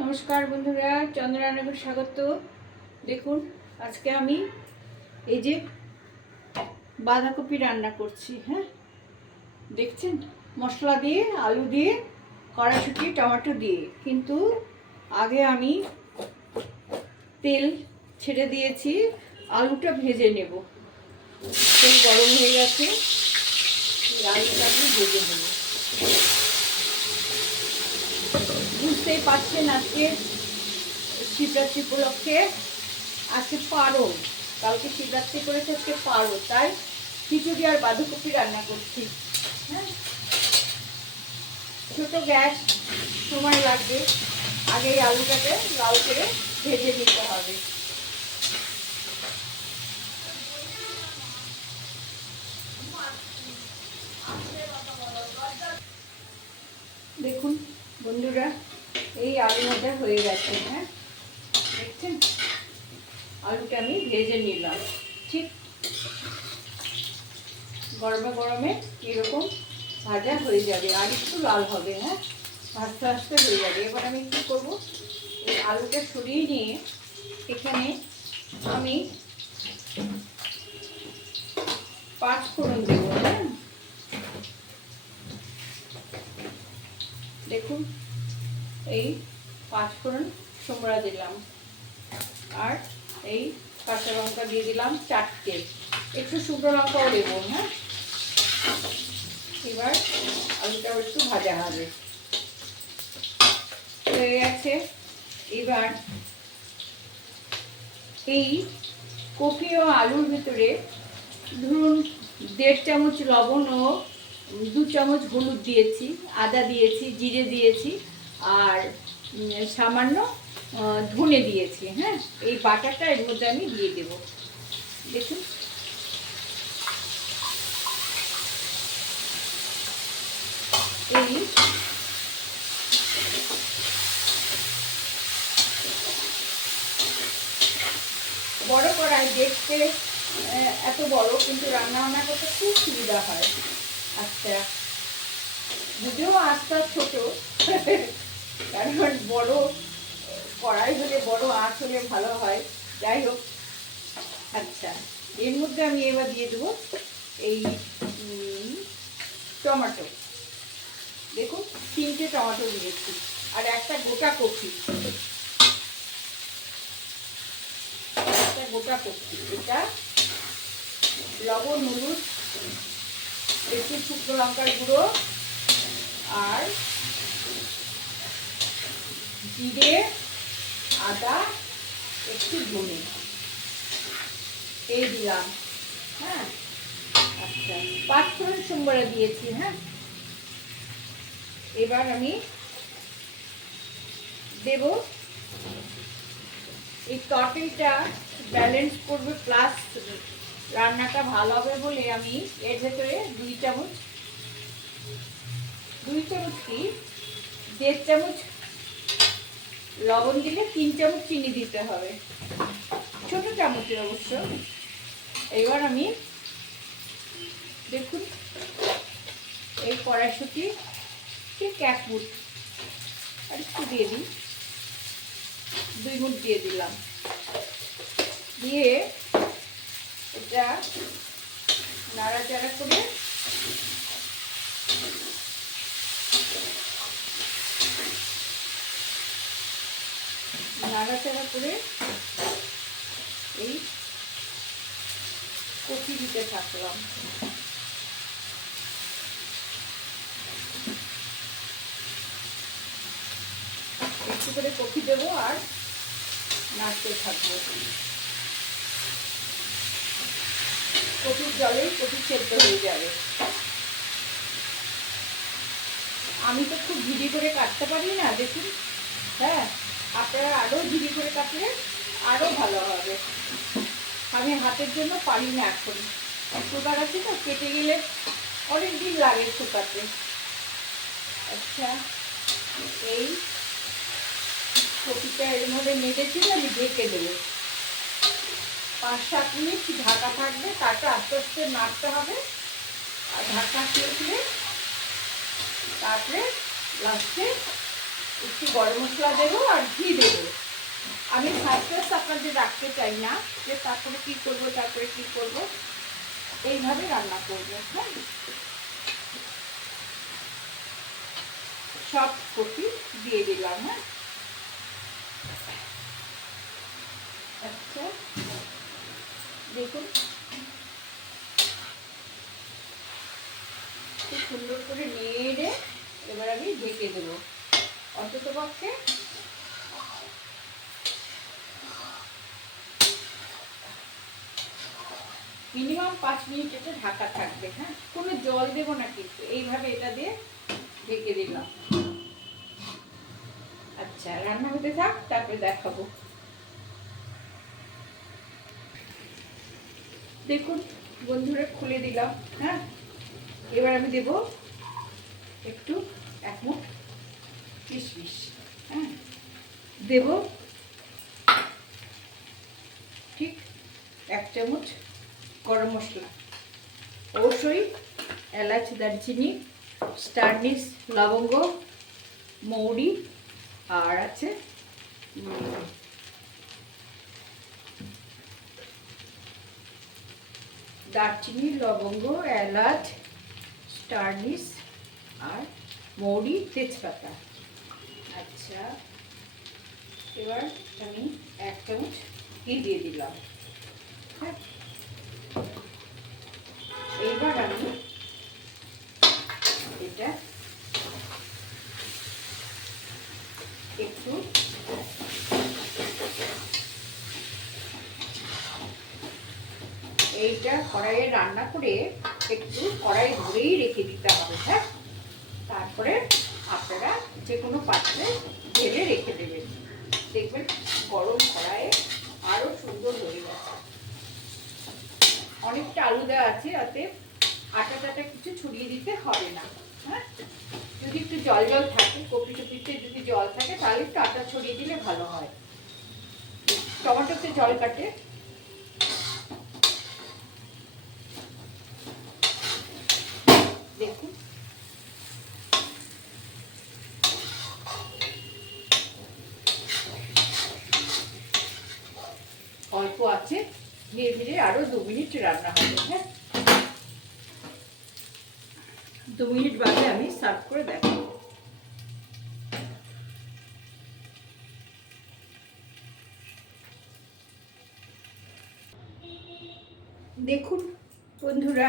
নমস্কার বন্ধুরা, চন্দ্ররান্নাঘর স্বাগত। দেখুন আজকে আমি এই যে বাঁধাকপি রান্না করছি। হ্যাঁ, দেখছেন, মশলা দিয়ে, আলু দিয়ে, কড়াইশুঁটি, টমেটো দিয়ে। কিন্তু আগে আমি তেল ছেড়ে দিয়েছি, আলুটা ভেজে নেব। তেল গরম হয়ে গেছে, আলুটা আমি ভেজে নেব। বুঝতেই পারছেন আজকে শিবরাত্রি উপলক্ষে, আজকে পারো, কালকে শিবরাত্রি করেছে, আজকে পারো, তাই খিচুড়ি আর বাঁধাকপি রান্না করছি। হ্যাঁ, ছোট গ্যাস, সময় লাগবে। আগে এই আলুটাকে লাল করে ভেজে নিতে হবে। দেখুন বন্ধুরা, এই আলু ভাজা হয়ে গেছে। হ্যাঁ, দেখছেন, আলুটা আমি ভেজে নিলাম। ঠিক গরমে গরমে এরকম ভাজা হয়ে যাবে, আর একটু লাল হবে। হ্যাঁ, আস্তে আস্তে হয়ে যাবে। এবার আমি কী করবো, এই আলুটা সরিয়ে নিয়ে এখানে আমি 5 ফোড়ন দেবো। হ্যাঁ, দেখুন এই 5 ফোড়ন সোমরা দিলাম, আর এই কাঁচা লঙ্কা দিয়ে দিলাম 4টে, একটু শুকনো লঙ্কাও দেবো। হ্যাঁ, এবার আলুটাও একটু ভাজা হবে, হয়ে গেছে। এবার এই কপি ও আলুর ভিতরে ধরুন 1.5 চামচ লবণ ও 2 চামচ হলুদ দিয়েছি, আদা দিয়েছি, জিরে দিয়েছি, আর সামান্য ধনে দিয়েছি। হ্যাঁ, এই বাটাটা এর মধ্যে আমি দিয়ে দেব। দেখুন, এই বড় কড়াই, দেখতে এত বড়, কিন্তু রান্না বান্না করতে খুব সুবিধা হয়। আচ্ছা, যদিও আঁচটা ছোট, কারণ বড় কড়াই হলে, বড় আঁচ হলে ভালো হয়। যাই হোক, আচ্ছা, এর মধ্যে আমি এবার দিয়ে দেবো এই টমেটো। দেখুন, 3টে টমেটো দিয়েছি, আর একটা গোটা কপি, এটা লবণ, হলুদ, একটু শুকনো লঙ্কার গুঁড়ো, আর জিরে, আদা, একটু ধনে, এই দিলাম। হ্যাঁ, আচ্ছা, 5 ফোড়ন সোমবারে দিয়েছি। হ্যাঁ, এবার আমি দেব, এই তরকারিটা ব্যালেন্স করবে, প্লাস রান্নাটা ভালো হবে বলে আমি এর ভেতরে 2 চামচ কি 1.5 চামচ লবণ দিলে 3 চামচ চিনি দিতে হবে, ছোট চামচের অবশ্য। এবার আমি দেখুন এই কড়াইশুঁটি ঠিক 1 মুঠ, আর একটু দিয়ে দিই, 2 মুঠ দিয়ে দিলাম, দিয়ে এটা নাড়াচাড়া করে এই কপি দিতে থাকলাম। একটু করে কপি দেবো আর নাড়তে থাকবো। কপির জলেই কপি সেদ্ধ হয়ে যাবে। আমি তো খুব ঝিরি করে কাটতে পারি না, দেখুন। হ্যাঁ, আপনারা আরও ঝিরি করে কাটলে আরও ভালো হবে। আমি হাতের জন্য পারি না, এখন সুগার আছে তো, কেটে গেলে অনেক দিন লাগে শুকাতে। আচ্ছা, এই কপিটা এর মধ্যে মেরেছি, আমি ঢেকে দেবো। 5-7 মিনিট ঢাকা থাকবে, তারপর আস্তে আস্তে নাড়তে হবে, আর ঢাকা খুলে তারপরে লাস্টে একটু গরম মশলা দেবো আর ঘি দেবো। আমি সাসপেন্স আপনাদের রাখতে চাই না যে তারপরে কী করবো তারপরে কী করবো, এইভাবে রান্না করবো। হ্যাঁ, সব কপি দিয়ে দিলাম। হ্যাঁ, আচ্ছা দেখুন খুব সুন্দর করে নেড়ে এবার আমি ঢেকে দেবো অন্তত পক্ষে মিনিমাম 5 মিনিট এটা ঢাকা থাকবে। হ্যাঁ, কোনো জল দেবো না কিন্তু, এইভাবে এটা দিয়ে ঢেকে দিলাম। আচ্ছা রান্না হতে থাক, তারপরে দেখাবো। দেখুন বন্ধুরা খুলে দিলাম। হ্যাঁ, এবার আমি দেব একটু 1 মুঠ কিশমিশ। হ্যাঁ, দেব ঠিক 1 চামচ গরম মশলা, অবশ্যই এলাচ, দারচিনি, স্টার আনিস, লবঙ্গ, মৌরি আর আছে দারচিনি, লবঙ্গ, এলাচ, স্টার আনিস আর মৌরি, তেজপাতা। আচ্ছা এবার আমি 1 চামচ ঘি দিয়ে দিলাম। হ্যাঁ, এইবার আমি এটা একটু এইটা কড়াইয়ে রান্না করে একটু কড়াই ধরেই রেখে দিতে হবে। হ্যাঁ, তারপরে আপনারা যে কোনো পাত্রে ঢেলে রেখে দেবেন, দেখবেন গরম কড়াইয়ে আরও সুন্দর হয়ে গেছে। অনেকটা আলু দেওয়া আছে, তাতে আটা টাটা কিছু ছড়িয়ে দিতে হবে না। হ্যাঁ, যদি একটু জল জল থাকে, কপি টপিতে যদি জল থাকে তাহলে একটু আটা ছড়িয়ে দিলে ভালো হয়। টমেটোতে জল কাটে। দেখুন অল্প আছে, ধীরে ধীরে আরো 2 মিনিট রান্না হবে। হ্যাঁ, 2 মিনিট বাদে আমি সার্ভ করে দেখাবো। দেখুন বন্ধুরা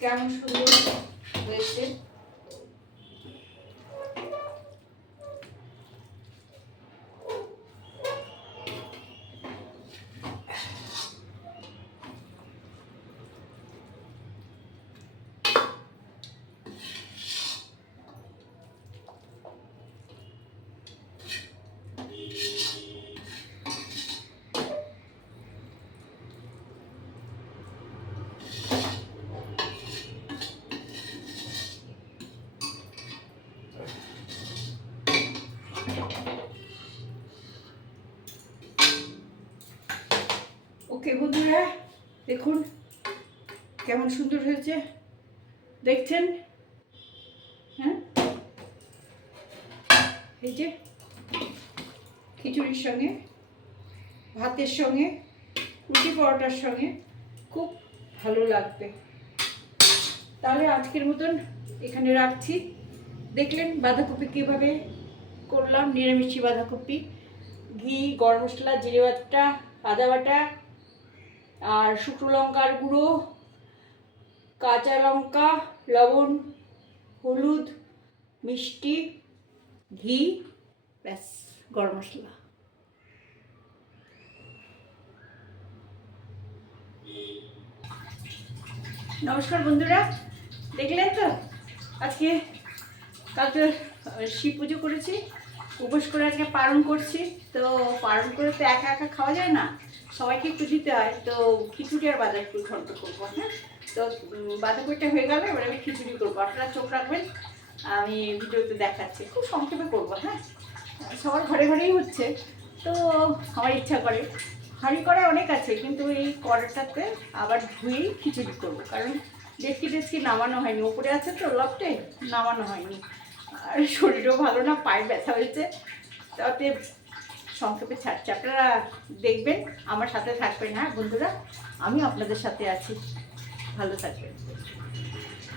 কেমন সুন্দর হয়েছে। ওকে বন্ধুরা দেখুন কেমন সুন্দর হয়েছে, দেখছেন? হ্যাঁ, এই যে খিচুড়ির সঙ্গে, ভাতের সঙ্গে, রুটি পরোটার সঙ্গে খুব ভালো লাগবে। তাহলে আজকের মতন এখানে রাখছি। দেখলেন বাঁধাকপি কীভাবে করলাম, নিরামিষি বাঁধাকপি, ঘি, গরম মশলা, জিরে বাটা, আদা বাটা আর শুকনো লঙ্কার গুঁড়ো, কাঁচা লঙ্কা, লবণ, হলুদ, মিষ্টি, ঘি, ব্যাস গরম মশলা। নমস্কার বন্ধুরা, দেখলেন তো আজকে কালকে শিব পুজো করেছি, উপোস করে আজকে পালন করছি। তো পালন করে তো একা একা খাওয়া যায় না, সবাইকে একটু দিতে হয়। তো খিচুড়ি আর বাঁধাকপি ঘন্ট করবো। হ্যাঁ, তো বাঁধাকপিটা হয়ে গেলে এবার আমি খিচুড়ি করবো, আপনারা চোখ রাখবেন, আমি ভিডিওতে দেখাচ্ছি, খুব সংক্ষেপে করবো। হ্যাঁ, সবার ঘরে ঘরেই হচ্ছে, তো আমার ইচ্ছা করে। হাঁড়ি কড়াই অনেক আছে, কিন্তু এই কড়াটাতে আবার ধুয়েই খিচুড়ি করবো, কারণ ডেচকি নামানো হয়নি, ওপরে আছে তো লফটে, নামানো হয়নি। আর শরীরও ভালো না, পায়ে ব্যথা হয়েছে, তাতে সংক্ষেপে ছাড়ছে। আপনারা দেখবেন, আমার সাথে থাকবেন। হ্যাঁ বন্ধুরা, আমি আপনাদের সাথে আছি, ভালো থাকবেন।